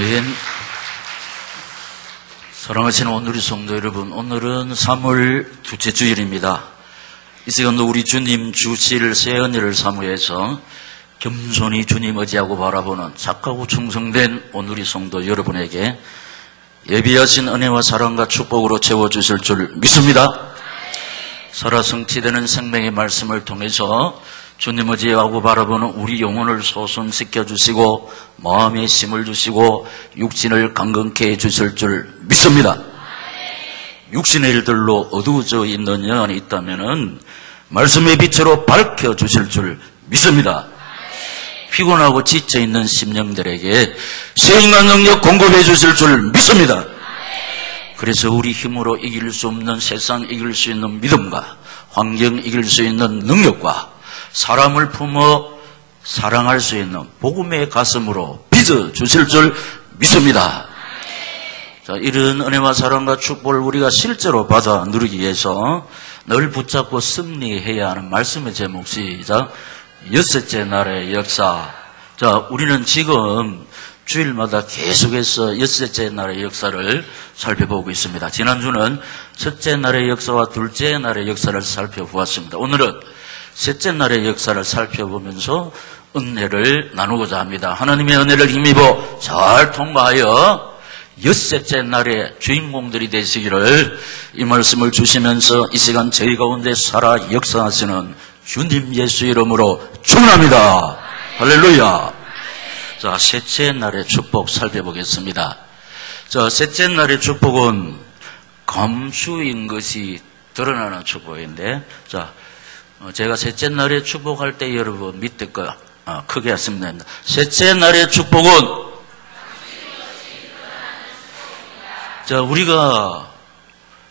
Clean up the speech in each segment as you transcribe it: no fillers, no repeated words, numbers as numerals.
아멘. 사랑하시는 오늘의 성도 여러분, 오늘은 3월 둘째 주일입니다. 이 시간도 우리 주님 주실 새 은혜를 사모해서 겸손히 주님 의지하고 바라보는 착하고 충성된 오늘의 성도 여러분에게 예비하신 은혜와 사랑과 축복으로 채워주실 줄 믿습니다. 살아 성취되는 생명의 말씀을 통해서 주님 의지하고 바라보는 우리 영혼을 소성시켜주시고 마음에 힘을 주시고 육신을 강건케 해주실 줄 믿습니다. 육신의 일들로 어두워져 있는 영혼이 있다면 말씀의 빛으로 밝혀주실 줄 믿습니다. 피곤하고 지쳐있는 심령들에게 세인간 능력 공급해 주실 줄 믿습니다. 그래서 우리 힘으로 이길 수 없는 세상 이길 수 있는 믿음과 환경 이길 수 있는 능력과 사람을 품어 사랑할 수 있는 복음의 가슴으로 빚어 주실 줄 믿습니다. 자, 이런 은혜와 사랑과 축복을 우리가 실제로 받아 누리기 위해서 늘 붙잡고 승리해야 하는 말씀의 제목 시작. 여섯째 날의 역사. 자, 우리는 지금 주일마다 계속해서 여섯째 날의 역사를 살펴보고 있습니다. 지난주는 첫째 날의 역사와 둘째 날의 역사를 살펴보았습니다. 오늘은 셋째 날의 역사를 살펴보면서 은혜를 나누고자 합니다. 하나님의 은혜를 힘입어 잘 통과하여 여섯째 날의 주인공들이 되시기를 이 말씀을 주시면서 이 시간 저희 가운데 살아 역사하시는 주님 예수 이름으로 축원합니다. 할렐루야. 자, 셋째 날의 축복 살펴보겠습니다. 자, 셋째 날의 축복은 감추인 것이 드러나는 축복인데, 자, 제가 셋째 날의 축복할 때 여러분 밑에 거 크게 했으면 됩니다. 셋째 날의 축복은 자, 우리가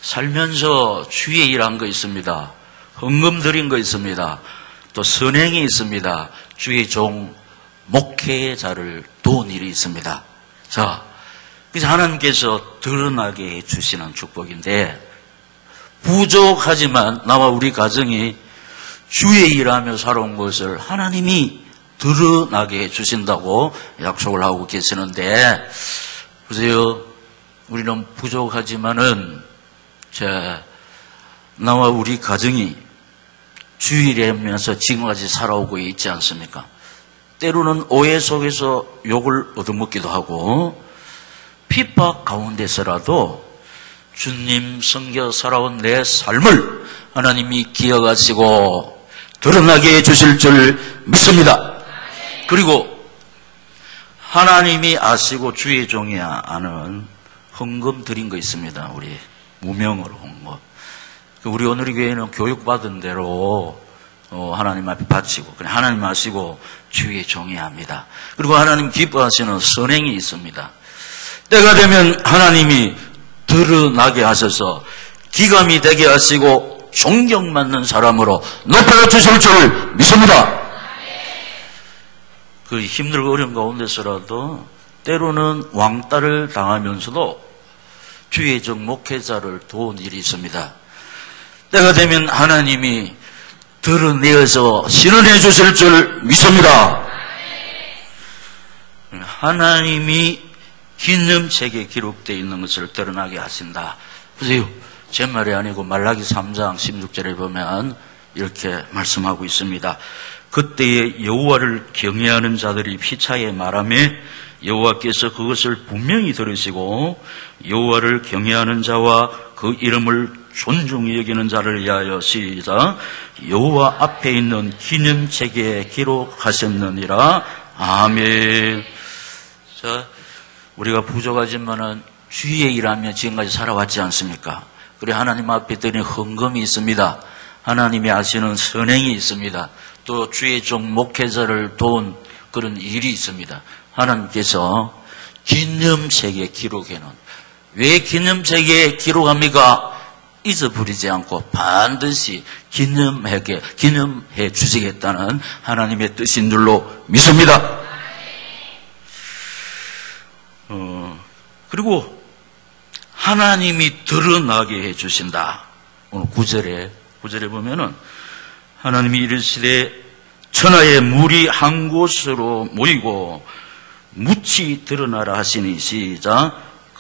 살면서 주의 일한 거 있습니다. 헌금 드린 거 있습니다. 또 선행이 있습니다. 주의 종 목회자를 도운 일이 있습니다. 자, 그래서 하나님께서 드러나게 해주시는 축복인데, 부족하지만 나와 우리 가정이 주의 일하며 살아온 것을 하나님이 드러나게 해주신다고 약속을 하고 계시는데, 보세요. 우리는 부족하지만은 나와 우리 가정이 주의 일하면서 지금까지 살아오고 있지 않습니까? 때로는 오해 속에서 욕을 얻어먹기도 하고 핍박 가운데서라도 주님 섬겨 살아온 내 삶을 하나님이 기억하시고 드러나게 해주실 줄 믿습니다. 그리고 하나님이 아시고 주의 종이 아는 헌금 드린 거 있습니다. 우리 무명으로 헌금. 우리 오늘 교회는 교육받은 대로 하나님 앞에 바치고 그냥 하나님 아시고 주의 종이 합니다. 그리고 하나님 기뻐하시는 선행이 있습니다. 때가 되면 하나님이 드러나게 하셔서 기감이 되게 하시고 존경받는 사람으로 높여주실 줄 믿습니다. 그 힘들고 어려운 가운데서라도 때로는 왕따를 당하면서도 주의 종 목회자를 도운 일이 있습니다. 때가 되면 하나님이 드러내어서 신원해 주실 줄 믿습니다. 하나님이 기념책에 기록되어 있는 것을 드러나게 하신다. 보세요. 제 말이 아니고 말라기 3장 16절에 보면 이렇게 말씀하고 있습니다. 그때에 여호와를 경외하는 자들이 피차에 말하며 여호와께서 그것을 분명히 들으시고 여호와를 경외하는 자와 그 이름을 존중히 여기는 자를 위하여 시작. 여호와 앞에 있는 기념책에 기록하셨느니라. 아멘. 자, 우리가 부족하지만은 주의 일하며 지금까지 살아왔지 않습니까? 그래 하나님 앞에 드린 헌금이 있습니다. 하나님이 아시는 선행이 있습니다. 또 주의 종 목회자를 도운 그런 일이 있습니다. 하나님께서 기념책에 기록해놓은, 왜 기념책에 기록합니까? 잊어버리지 않고 반드시 기념해 주시겠다는 하나님의 뜻인 줄로 믿습니다. 그리고 하나님이 드러나게 해주신다. 오늘 9절에 보면은 하나님이 이르시되 천하의 물이 한 곳으로 모이고 묻히 드러나라 하시니 시작.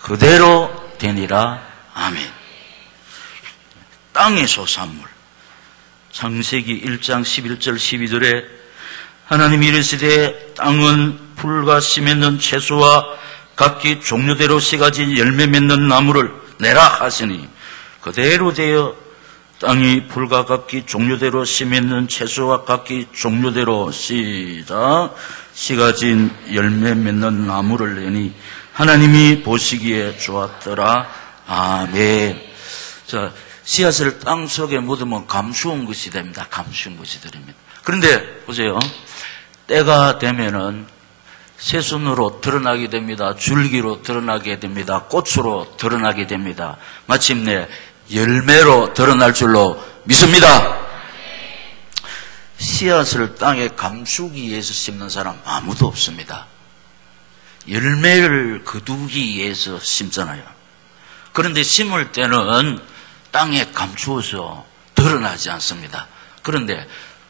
그대로 되니라. 아멘. 땅의 소산물. 창세기 1장 11절 12절에 하나님이 이르시되 땅은 풀과 씨 맺는 채소와 각기 종류대로 씨 가진 열매 맺는 나무를 내라 하시니 그대로 되어 땅이 풀과 각기 종류대로 씨 맺는 채소와 각기 종류대로 시작. 씨 가진 열매 맺는 나무를 내니 하나님이 보시기에 좋았더라. 아멘. 자, 씨앗을 땅 속에 묻으면 감추운 것이 됩니다. 감추운 것이 됩니다. 그런데 보세요. 때가 되면은 새순으로 드러나게 됩니다. 줄기로 드러나게 됩니다. 꽃으로 드러나게 됩니다. 마침내 열매로 드러날 줄로 믿습니다. 씨앗을 땅에 감추기 위해서 심는 사람 아무도 없습니다. 열매를 거두기 위해서 심잖아요. 그런데 심을 때는 땅에 감추어서 드러나지 않습니다. 그런데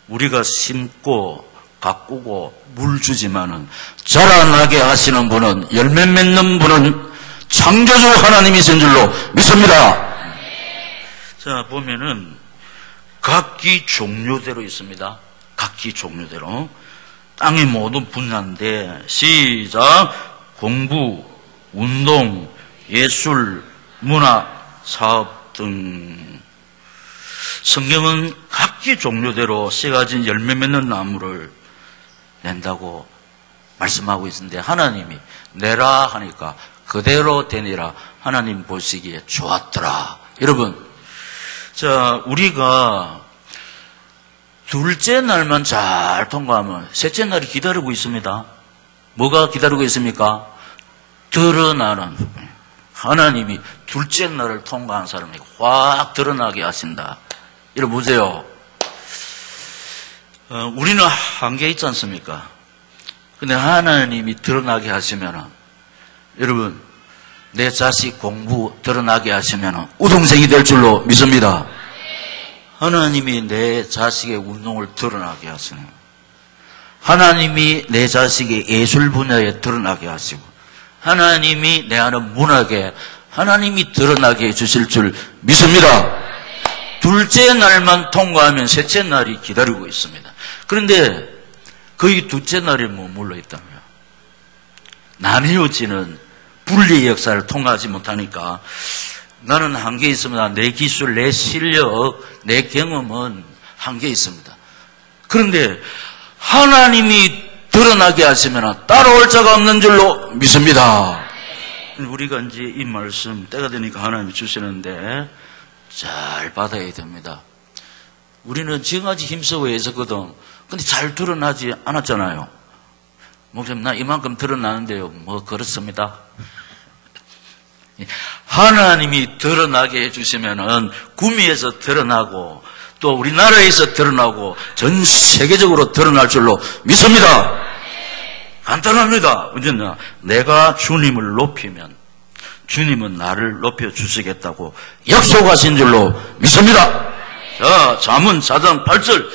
우리가 심고 가꾸고 물 주지만은 자라나게 하시는 분은, 열매 맺는 분은 창조주 하나님이신 줄로 믿습니다. 자, 보면은 각기 종류대로 있습니다. 각기 종류대로. 땅이 모두 분야인데 시작. 공부, 운동, 예술, 문화, 사업 등. 성경은 각기 종류대로 씨 가진 열매 맺는 나무를 낸다고 말씀하고 있는데 하나님이 내라 하니까 그대로 되니라. 하나님 보시기에 좋았더라. 여러분, 자, 우리가 둘째 날만 잘 통과하면 셋째 날이 기다리고 있습니다. 뭐가 기다리고 있습니까? 드러나는 부분. 하나님이 둘째 날을 통과한 사람이 확 드러나게 하신다. 여러분 보세요. 우리는 한계 있지 않습니까? 근데 하나님이 드러나게 하시면, 여러분, 내 자식 공부 드러나게 하시면 우등생이 될 줄로 믿습니다. 하나님이 내 자식의 운동을 드러나게 하시는, 하나님이 내 자식의 예술 분야에 드러나게 하시고, 하나님이 내 아는 문학에 하나님이 드러나게 해주실 줄 믿습니다. 둘째 날만 통과하면 셋째 날이 기다리고 있습니다. 그런데 거의 둘째 날에 머물러 있다고요. 나뉘어지는 분리의 역사를 통과하지 못하니까 나는 한계 있습니다. 내 기술, 내 실력, 내 경험은 한계 있습니다. 그런데 하나님이 드러나게 하시면 따라올 자가 없는 줄로 믿습니다. 우리가 이제 이 말씀 때가 되니까 하나님이 주시는데 잘 받아야 됩니다. 우리는 지금까지 힘쓰고 했었거든. 근데 잘 드러나지 않았잖아요. 목사님, 나 이만큼 드러나는데요. 뭐 그렇습니다. 하나님이 드러나게 해주시면은 구미에서 드러나고 또 우리나라에서 드러나고 전 세계적으로 드러날 줄로 믿습니다. 간단합니다. 언제나 내가 주님을 높이면 주님은 나를 높여주시겠다고 약속하신 줄로 믿습니다. 자, 잠언 4장 8절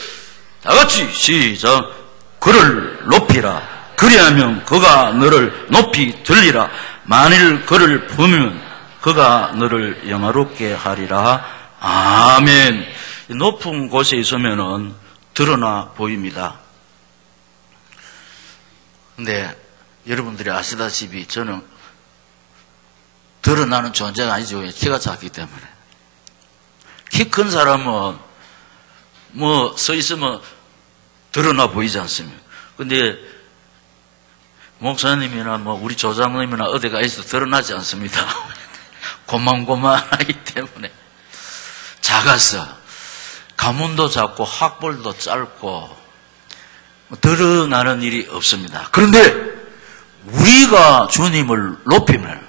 다 같이 시작. 그를 높이라. 그리하면 그가 너를 높이 들리라. 만일 그를 부으면 그가 너를 영화롭게 하리라. 아멘. 높은 곳에 있으면은 드러나 보입니다. 근데 여러분들이 아시다시피 저는 드러나는 존재가 아니죠. 키가 작기 때문에. 키 큰 사람은 뭐 서 있으면 드러나 보이지 않습니까? 근데 목사님이나 뭐 우리 조장님이나 어디가 있어도 드러나지 않습니다. 고만고만하기 때문에. 작아서 가문도 작고 학벌도 짧고 드러나는 일이 없습니다. 그런데 우리가 주님을 높이면,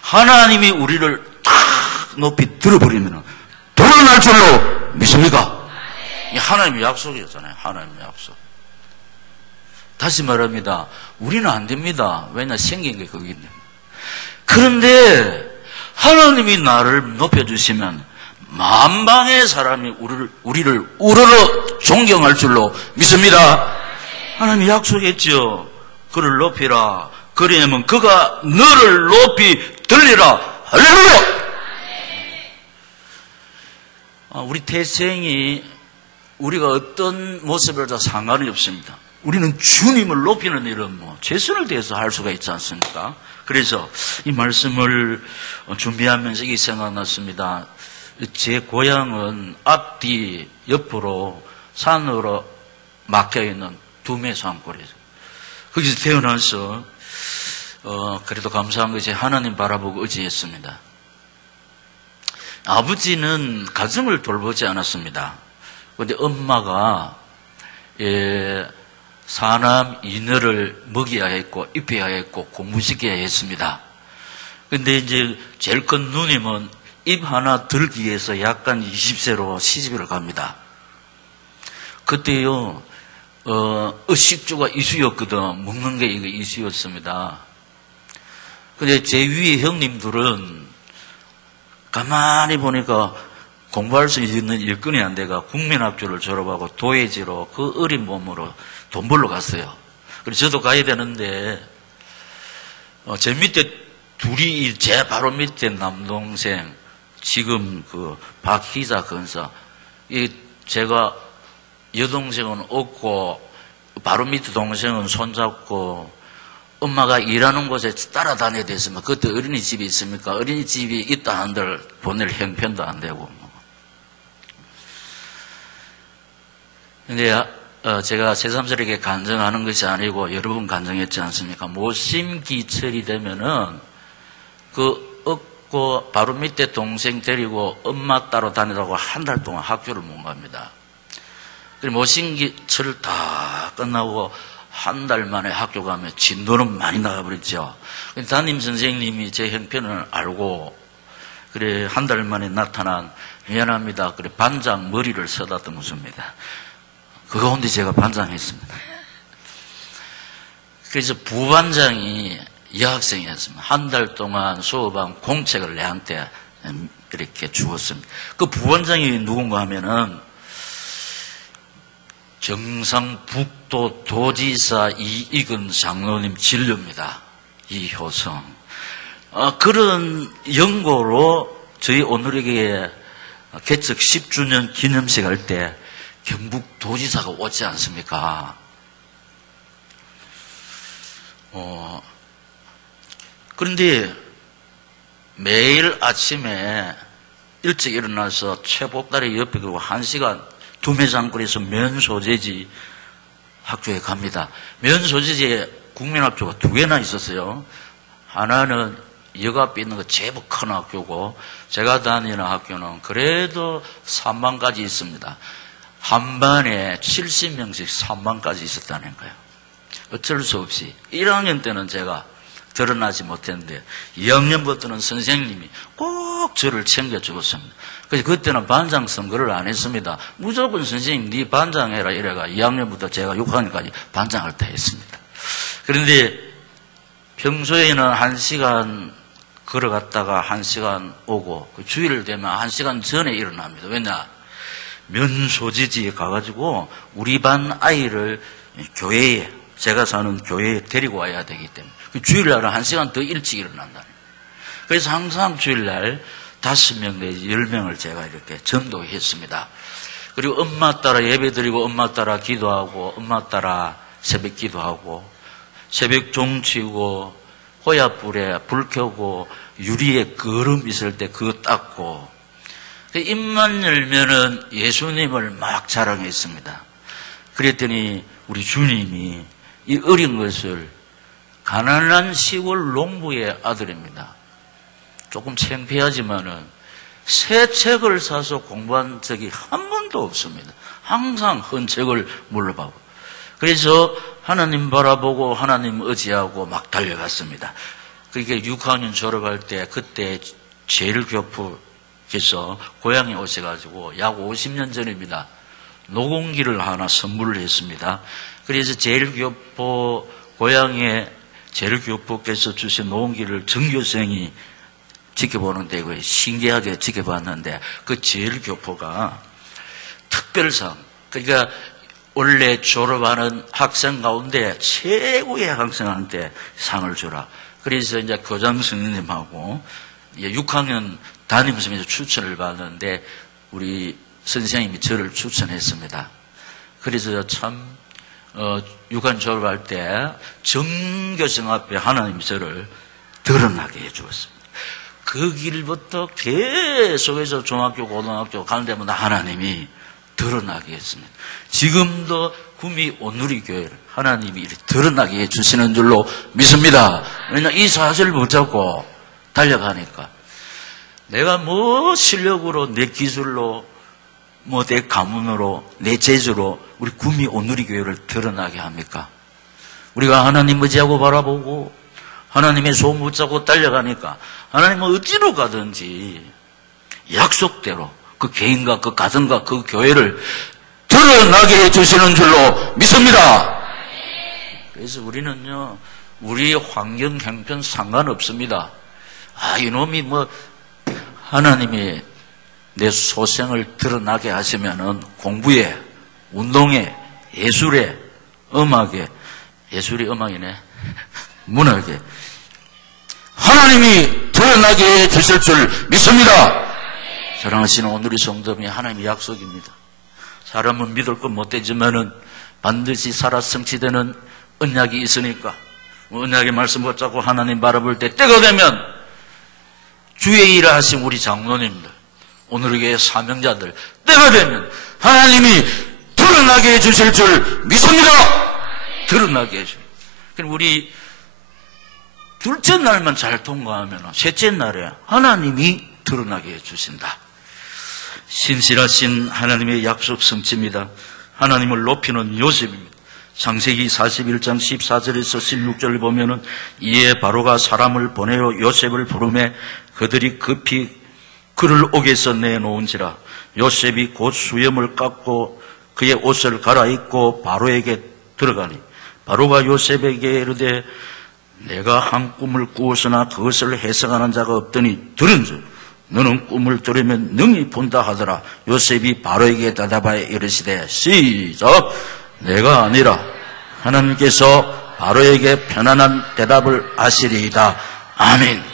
하나님이 우리를 딱 높이 들어버리면 드러날 줄로 믿습니까? 이 하나님의 약속이었잖아요. 하나님의 약속. 다시 말합니다. 우리는 안 됩니다. 왜냐, 생긴 게 거기 있는데. 그런데 하나님이 나를 높여주시면 만방의 사람이 우리를 우러러 존경할 줄로 믿습니다. 하나님이 약속했죠. 그를 높이라. 그리하면 그가 너를 높이 들리라. 할렐루야! 우리 태생이 우리가 어떤 모습이라도 상관이 없습니다. 우리는 주님을 높이는 일은 최선을 다해서 할 수가 있지 않습니까? 그래서 이 말씀을 준비하면서 이 생각났습니다. 제 고향은 앞뒤 옆으로 산으로 막혀있는 두메 산골이죠. 거기서 태어나서 그래도 감사한 것이 하나님 바라보고 의지했습니다. 아버지는 가정을 돌보지 않았습니다. 그런데 엄마가 사남 이너를 먹여야 했고 입혀야 했고 공부시켜야 했습니다. 그런데 이제 제일 큰 누님은 입 하나 들기 위해서 약간 20세로 시집을 갑니다. 그때요 식주가 이수였거든. 먹는 게 이거 이수였습니다. 근데 제 위에 형님들은 가만히 보니까 공부할 수 있는 일꾼이 안 돼가 국민학교를 졸업하고 도예지로 그 어린 몸으로 돈 벌러 갔어요. 그래서 저도 가야 되는데 제 밑에 둘이 제 바로 밑에 남동생 지금 그 박희자 근사 제가 여동생은 없고 바로 밑에 동생은 손잡고 엄마가 일하는 곳에 따라다녀야 됐으면 그때 어린이집이 있습니까? 어린이집이 있다 한들 보낼 형편도 안 되고 근데 제가 새삼스럽게 간증하는 것이 아니고 여러 번 간증했지 않습니까? 모심기철이 되면은 그 얻고 바로 밑에 동생 데리고 엄마 따로 다니라고 한 달 동안 학교를 못 갑니다. 그리고 모심기철 다 끝나고 한 달 만에 학교 가면 진도는 많이 나가버렸죠. 담임 선생님이 제 형편을 알고 그래 한 달 만에 나타난 미안합니다. 그래 반장 머리를 써다듬었습니다. 그 가운데 제가 반장했습니다. 그래서 부반장이 여학생이었습니다. 한 달 동안 수업한 공책을 내한테 이렇게 주었습니다. 그 부반장이 누군가 하면은 경상북도 도지사 이익은 장로님 진료입니다. 이효성. 그런 연고로 저희 오늘에게 개척 10주년 기념식 할 때 경북도지사가 오지 않습니까? 그런데 매일 아침에 일찍 일어나서 최복다리 옆에 그리고 1시간 두메장골에서 면소재지 학교에 갑니다. 면소재지에 국민학교가 2개나 있었어요. 하나는 역 앞에 있는 거 제법 큰 학교고 제가 다니는 학교는 그래도 3반까지 있습니다. 한 반에 70명씩 3반까지 있었다는 거예요. 어쩔 수 없이 1학년 때는 제가 드러나지 못했는데 2학년부터는 선생님이 꼭 저를 챙겨주었습니다. 그래서 그때는 반장 선거를 안 했습니다. 무조건 선생님 네 반장해라 이래가 2학년부터 제가 6학년까지 반장을 다 했습니다. 그런데 평소에는 1시간 걸어갔다가 1시간 오고 주일 되면 1시간 전에 일어납니다. 왜냐? 면소지지에 가가지고 우리 반 아이를 교회에 제가 사는 교회에 데리고 와야 되기 때문에 주일날은 1시간 더 일찍 일어난다. 그래서 항상 주일날 5명 내지 10명을 제가 이렇게 전도했습니다. 그리고 엄마 따라 예배드리고 엄마 따라 기도하고 엄마 따라 새벽 기도하고 새벽 종치고 호야불에 불 켜고 유리에 거름 있을 때 그거 닦고 입만 열면은 예수님을 막 자랑했습니다. 그랬더니 우리 주님이 이 어린 것을 가난한 시골 농부의 아들입니다. 조금 창피하지만은 새 책을 사서 공부한 적이 한 번도 없습니다. 항상 헌 책을 물러보고. 그래서 하나님 바라보고 하나님 의지하고 막 달려갔습니다. 그러니까 6학년 졸업할 때 그때 제일교포께서 고향에 오셔가지고 약 50년 전입니다. 노공기를 하나 선물을 했습니다. 그래서 제일교포 고향에 제일교포께서 주신 노공기를 전교생이 지켜보는데 그 신기하게 지켜봤는데 그 제일교포가 특별상 그러니까 원래 졸업하는 학생 가운데 최고의 학생한테 상을 주라. 그래서 이제 교장 선생님하고 6학년 담임선생님에서 추천을 받는데 우리 선생님이 저를 추천했습니다. 그래서 참 6학년 졸업할 때 정교생 앞에 하나님이 저를 드러나게 해주었습니다. 그 길부터 계속해서 중학교, 고등학교 가는 데마다 하나님이 드러나게 했습니다. 지금도 구미 온누리교회를 하나님이 이렇게 드러나게 해주시는 줄로 믿습니다. 왜냐하면 이 사실을 붙잡고 달려가니까 내가 뭐 실력으로, 내 기술로, 뭐 내 가문으로, 내 재주로 우리 구미 온누리교회를 드러나게 합니까? 우리가 하나님 의지하고 바라보고 하나님의 소원 붙잡고 달려가니까 하나님은 어디로 가든지 약속대로 그 개인과 그 가정과 그 교회를 드러나게 해주시는 줄로 믿습니다. 그래서 우리는요, 우리 환경, 형편 상관없습니다. 이놈이 뭐 하나님이 내 소생을 드러나게 하시면은 공부에, 운동에, 예술에, 음악에, 예술이 음악이네, 문학에 하나님이 드러나게 해주실 줄 믿습니다. 사랑하시는 오늘의 성도님이 하나님의 약속입니다. 사람은 믿을 것 못되지만은 반드시 살아 성취되는 언약이 있으니까 언약의 말씀 붙잡고 하나님 바라볼 때 때가 되면 주의 일을 하신 우리 장로님들, 오늘의 교회 사명자들 때가 되면 하나님이 드러나게 해주실 줄 믿습니다. 드러나게 해주십니다. 그럼 우리 둘째 날만 잘 통과하면 셋째 날에 하나님이 드러나게 해주신다. 신실하신 하나님의 약속 성취입니다. 하나님을 높이는 요셉입니다. 창세기 41장 14절에서 16절을 보면은 이에 바로가 사람을 보내어 요셉을 부르매 그들이 급히 그를 옥에서 내놓은지라. 요셉이 곧 수염을 깎고 그의 옷을 갈아입고 바로에게 들어가니 바로가 요셉에게 이르되 내가 한 꿈을 꾸었으나 그것을 해석하는 자가 없더니 들은즉 너는 꿈을 들으면 능히 본다 하더라. 요셉이 바로에게 대답하여 이르시되 시작. 내가 아니라 하나님께서 바로에게 편안한 대답을 하시리이다. 아멘.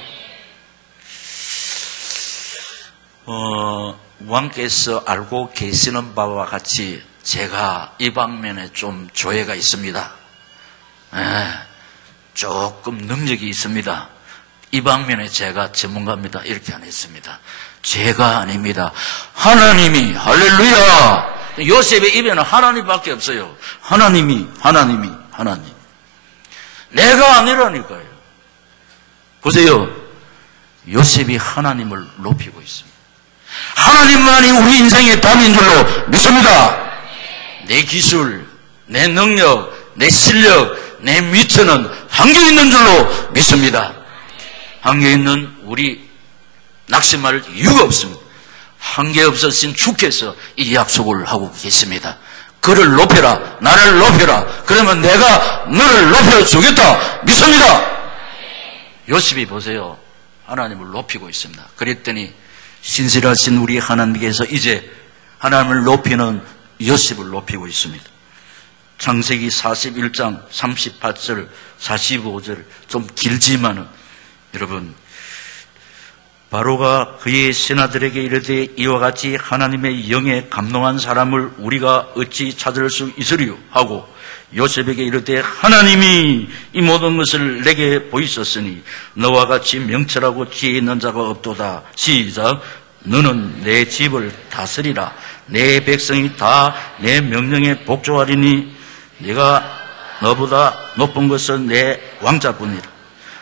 왕께서 알고 계시는 바와 같이 제가 이 방면에 좀 조예가 있습니다. 조금 능력이 있습니다. 이 방면에 제가 전문가입니다. 이렇게 안 했습니다. 제가 아닙니다. 하나님이, 할렐루야! 요셉의 입에는 하나님밖에 없어요. 하나님. 내가 아니라니까요. 보세요. 요셉이 하나님을 높이고 있습니다. 하나님만이 우리 인생의 답인 줄로 믿습니다. 내 기술, 내 능력, 내 실력, 내 미천은 한계 있는 줄로 믿습니다. 한계 있는 우리 낙심할 이유가 없습니다. 한계 없으신 주께서 이 약속을 하고 계십니다. 그를 높여라, 나를 높여라. 그러면 내가 너를 높여주겠다. 믿습니다. 요셉이 보세요. 하나님을 높이고 있습니다. 그랬더니 신실하신 우리 하나님께서 이제 하나님을 높이는 요셉을 높이고 있습니다. 창세기 41장 38절 45절 좀 길지만은 여러분, 바로가 그의 신하들에게 이르되 이와 같이 하나님의 영에 감동한 사람을 우리가 어찌 찾을 수 있으리요 하고 요셉에게 이르되 하나님이 이 모든 것을 내게 보이셨으니 너와 같이 명철하고 지혜 있는 자가 없도다. 시작. 너는 내 집을 다스리라. 내 백성이 다 내 명령에 복종하리니 네가 너보다 높은 것은 내 왕자뿐이라.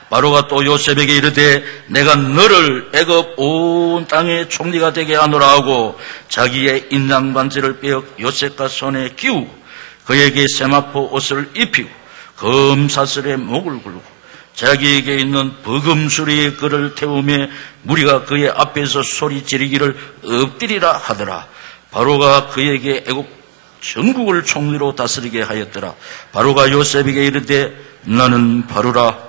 바로가 또 요셉에게 이르되 내가 너를 애굽 온 땅의 총리가 되게 하노라 하고 자기의 인장 반지를 빼어 요셉과 손에 끼우고 그에게 세마포 옷을 입히고 검사슬에 목을 굴고 자기에게 있는 버금수리에 그를 태우며 무리가 그의 앞에서 소리 지르기를 엎드리라 하더라. 바로가 그에게 애굽 전국을 총리로 다스리게 하였더라. 바로가 요셉에게 이르되 나는 바로라.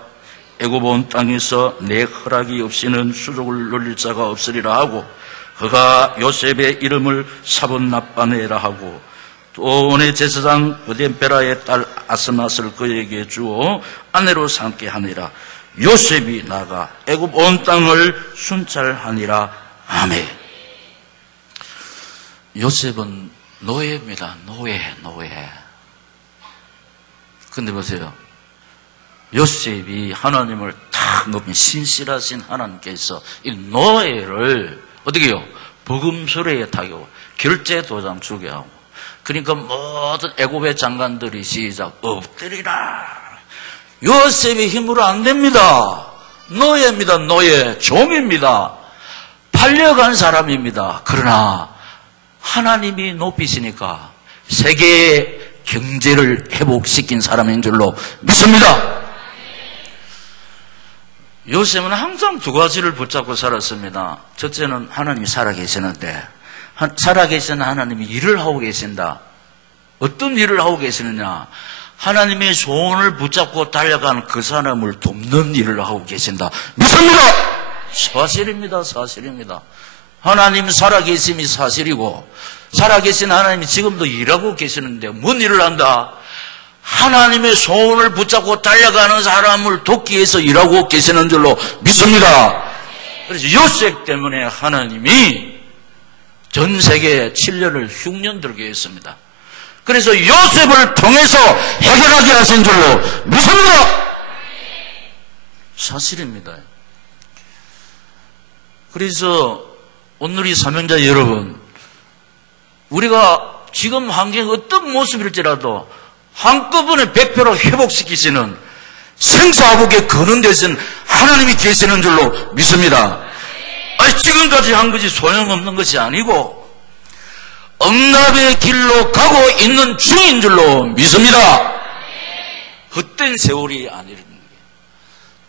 애굽 온 땅에서 내 허락이 없이는 수족을 놀릴 자가 없으리라 하고 그가 요셉의 이름을 사본납바네라 하고 또 원의 제사장 브덴베라의 딸 아스맛을 그에게 주어 아내로 삼게 하니라. 요셉이 나가 애굽 온 땅을 순찰하니라. 아멘. 요셉은 노예입니다. 노예. 근데 보세요. 요셉이 하나님을 탁 높인 신실하신 하나님께서 이 노예를 어떻게 해요? 복음서래에 타고 결제 도장 주게 하고, 그러니까 모든 애굽의 장관들이 시작 엎드리라. 요셉의 힘으로 안 됩니다. 노예입니다. 노예, 종입니다. 팔려간 사람입니다. 그러나 하나님이 높이시니까 세계의 경제를 회복시킨 사람인 줄로 믿습니다. 요셉은 항상 두 가지를 붙잡고 살았습니다. 첫째는 하나님이 살아계시는데, 살아계시는 하나님이 일을 하고 계신다. 어떤 일을 하고 계시느냐? 하나님의 소원을 붙잡고 달려가는 그 사람을 돕는 일을 하고 계신다. 믿습니다. 사실입니다. 사실입니다. 하나님 살아계심이 사실이고, 살아계신 하나님이 지금도 일하고 계시는데 뭔 일을 한다? 하나님의 소원을 붙잡고 달려가는 사람을 돕기 위해서 일하고 계시는 줄로 믿습니다. 그래서 요셉 때문에 하나님이 전 세계에 7년을 흉년 들게 했습니다. 그래서 요셉을 통해서 해결하게 하신 줄로 믿습니다. 사실입니다. 그래서 오늘의 사명자 여러분, 우리가 지금 환경이 어떤 모습일지라도 한꺼번에 100%로 회복시키시는 생사화복에 거론되신 하나님이 계시는 줄로 믿습니다. 아니, 지금까지 한 것이 소용없는 것이 아니고 응답의 길로 가고 있는 중인 줄로 믿습니다. 헛된 세월이 아니라는 거예요.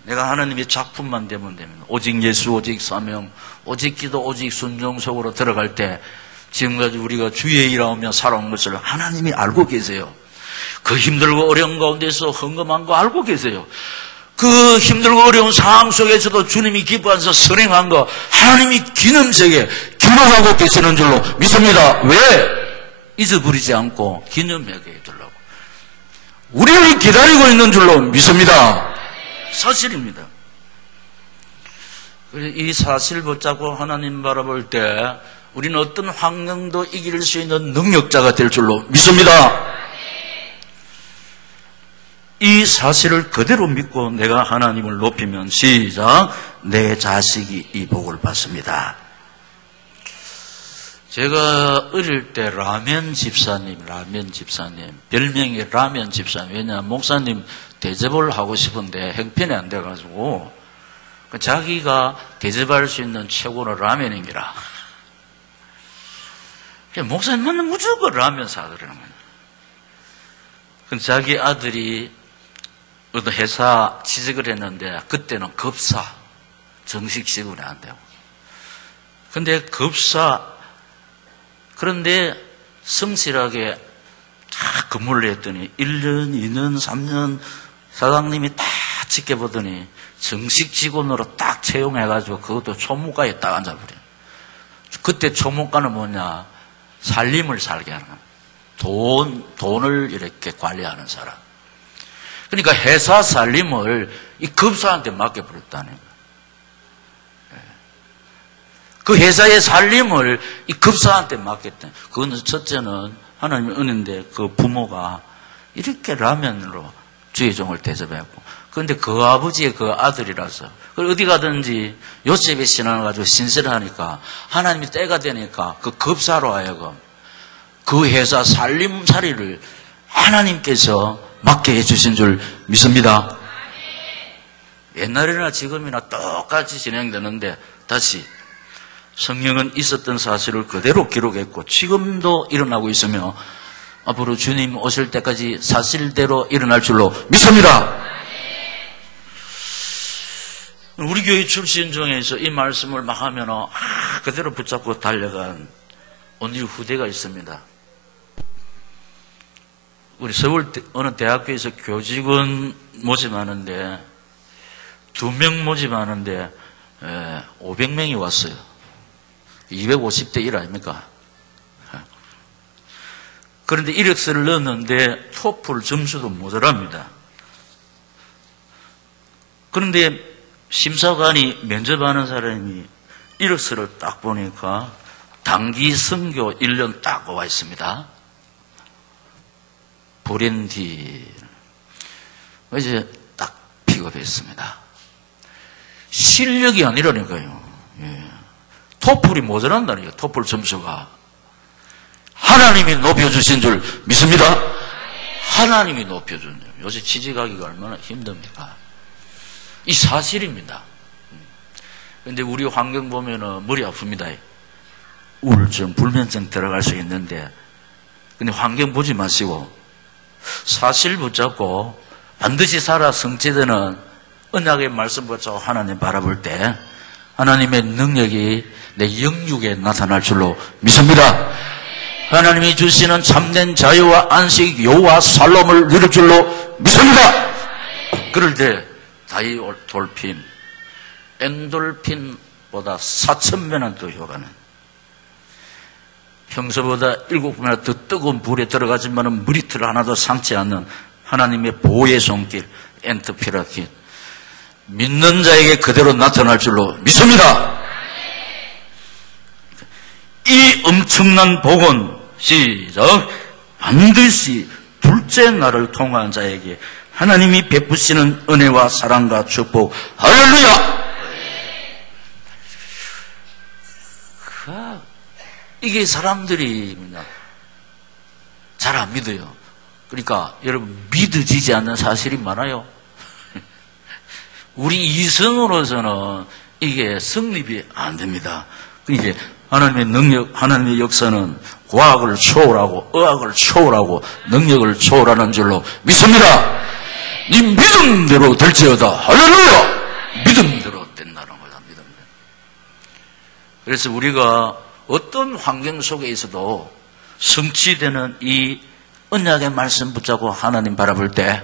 내가 하나님의 작품만 되면 오직 예수, 오직 사명, 오직 기도, 오직 순종 속으로 들어갈 때 지금까지 우리가 주의 일하며 살아온 것을 하나님이 알고 계세요. 그 힘들고 어려운 가운데서 헌금한 거 알고 계세요. 그 힘들고 어려운 상황 속에서도 주님이 기뻐하셔서 선행한 거 하나님이 기념색에 기록하고 계시는 줄로 믿습니다. 왜? 잊어버리지 않고 기념하게 해주려고. 우리를 기다리고 있는 줄로 믿습니다. 사실입니다. 이 사실 붙잡고 하나님 바라볼 때 우리는 어떤 환경도 이길 수 있는 능력자가 될 줄로 믿습니다. 이 사실을 그대로 믿고 내가 하나님을 높이면 시작, 내 자식이 이 복을 받습니다. 제가 어릴 때 라면 집사님, 별명이 라면 집사님. 왜냐하면 목사님 대접을 하고 싶은데 형편이 안 돼가지고 자기가 대접할 수 있는 최고는 라면입니다. 목사님은 무조건 라면 사드리는 거예요. 그럼 자기 아들이 어떤 회사 취직을 했는데 그때는 급사, 정식 시급이 안 되고. 근데 급사, 그런데 성실하게 다 근무를 했더니 1년, 2년, 3년 사장님이 다 지켜보더니 정식 직원으로 딱 채용해가지고 그것도 총무과에 딱 앉아버려요. 그때 총무과는 뭐냐? 살림을 살게 하는 거예요. 돈을 이렇게 관리하는 사람. 그러니까 회사 살림을 이 급사한테 맡겨버렸다는 거예요. 그 회사의 살림을 이 급사한테 맡겼다. 그건 첫째는 하나님의 은혜인데 그 부모가 이렇게 라면으로 주의 종을 대접했고, 그런데 그 아버지의 그 아들이라서 어디 가든지 요셉의 신앙을 가지고 신실하니까 하나님이 때가 되니까 그 급사로 하여금 그 회사 살림살이를 하나님께서 맡게 해주신 줄 믿습니다. 옛날이나 지금이나 똑같이 진행되는데 다시 성령은 있었던 사실을 그대로 기록했고 지금도 일어나고 있으며 앞으로 주님 오실 때까지 사실대로 일어날 줄로 믿습니다. 우리 교회 출신 중에서 이 말씀을 막 하면 그대로 붙잡고 달려간 오늘 후대가 있습니다. 우리 서울 어느 대학교에서 교직원 모집하는데 2명 모집하는데 500명이 왔어요. 250대 1 아닙니까? 그런데 이력서를 넣었는데 토플 점수도 모자랍니다. 그런데 심사관이 면접하는 사람이 이력서를 딱 보니까 단기 선교 1년 딱 와 있습니다. 브랜디. 이제 딱 픽업했습니다. 실력이 아니라니까요. 예. 토플이 모자란다니까요. 토플 점수가. 하나님이 높여주신 줄 믿습니다. 하나님이 높여준 줄. 요새 취직하기가 얼마나 힘듭니까? 이 사실입니다. 그런데 우리 환경 보면은 머리 아픕니다. 우울증, 불면증 들어갈 수 있는데, 근데 환경 보지 마시고 사실 붙잡고 반드시 살아 성취되는 언약의 말씀 붙잡고 하나님 바라볼 때 하나님의 능력이 내 영육에 나타날 줄로 믿습니다. 하나님이 주시는 참된 자유와 안식, 요와 살롬을 누릴 줄로 믿습니다. 그럴 때 다이돌핀, 엔돌핀보다 4,000배나 더 효과는, 평소보다 7배나 더 뜨거운 불에 들어가지만 머리털 하나도 상치 않는 하나님의 보호의 손길, 엔트피라킨, 믿는 자에게 그대로 나타날 줄로 믿습니다. 이 엄청난 복은 시작, 반드시 둘째 날을 통한 자에게 하나님이 베푸시는 은혜와 사랑과 축복, 할렐루야! 이게 사람들이 잘 안 믿어요. 그러니까 여러분, 믿어지지 않는 사실이 많아요. 우리 이성으로서는 이게 성립이 안 됩니다. 그러니까 하나님의 능력, 하나님의 역사는 과학을 초월하고 의학을 초월하고 능력을 초월하는 줄로 믿습니다. 네 믿음대로 될지어다. 할렐루야! 믿음대로 된다는 거다. 믿음대로. 그래서 우리가 어떤 환경 속에 있어도 성취되는 이 언약의 말씀 붙잡고 하나님 바라볼 때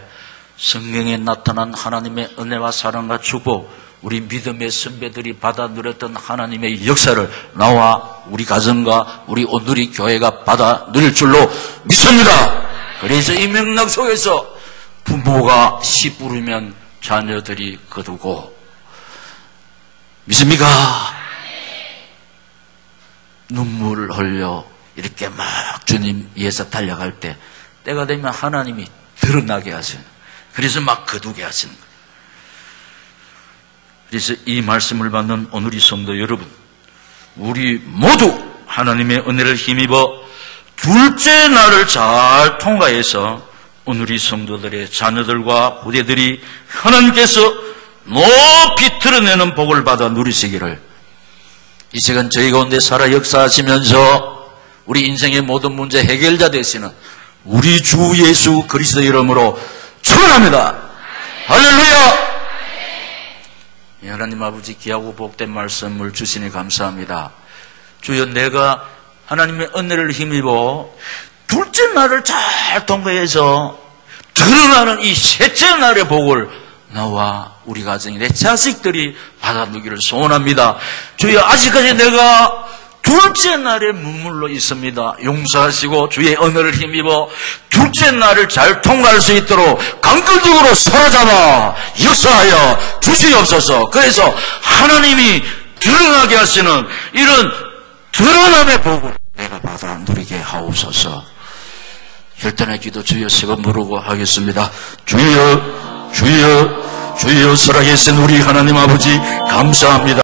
성경에 나타난 하나님의 은혜와 사랑과 축복, 우리 믿음의 선배들이 받아 누렸던 하나님의 역사를 나와 우리 가정과 우리 오늘의 교회가 받아 누릴 줄로 믿습니다. 그래서 이 맥락 속에서 부모가 씨 부르면 자녀들이 거두고, 믿습니까? 눈물을 흘려 이렇게 막 주님 위해서 달려갈 때 때가 되면 하나님이 드러나게 하시는, 그래서 막 거두게 하시는 거예요. 그래서 이 말씀을 받는 오늘의 성도 여러분, 우리 모두 하나님의 은혜를 힘입어 둘째 날을 잘 통과해서 오늘의 성도들의 자녀들과 후대들이 하나님께서 높이 드러내는 복을 받아 누리시기를, 이 시간 저희 가운데 살아 역사하시면서 우리 인생의 모든 문제 해결자 되시는 우리 주 예수 그리스도 이름으로 축원합니다. 할렐루야! 하나님 아버지, 귀하고 복된 말씀을 주시니 감사합니다. 주여, 내가 하나님의 은혜를 힘입어 둘째 날을 잘 통과해서 드러나는 이 셋째 날의 복을 나와 우리 가정이, 내 자식들이 받아 누기를 소원합니다. 주여, 아직까지 내가 둘째 날에 문물로 있습니다. 용서하시고 주의 은혜를 힘입어 둘째 날을 잘 통과할 수 있도록 강건적으로 사로잡아 역사하여 주시옵소서. 그래서 하나님이 드러나게 하시는 이런 드러남의 복을 내가 받아 누리게 하옵소서. 혈단의 기도 주여 세번 부르고 하겠습니다. 주여, 주여, 주여, 살아계신 우리 하나님 아버지 감사합니다.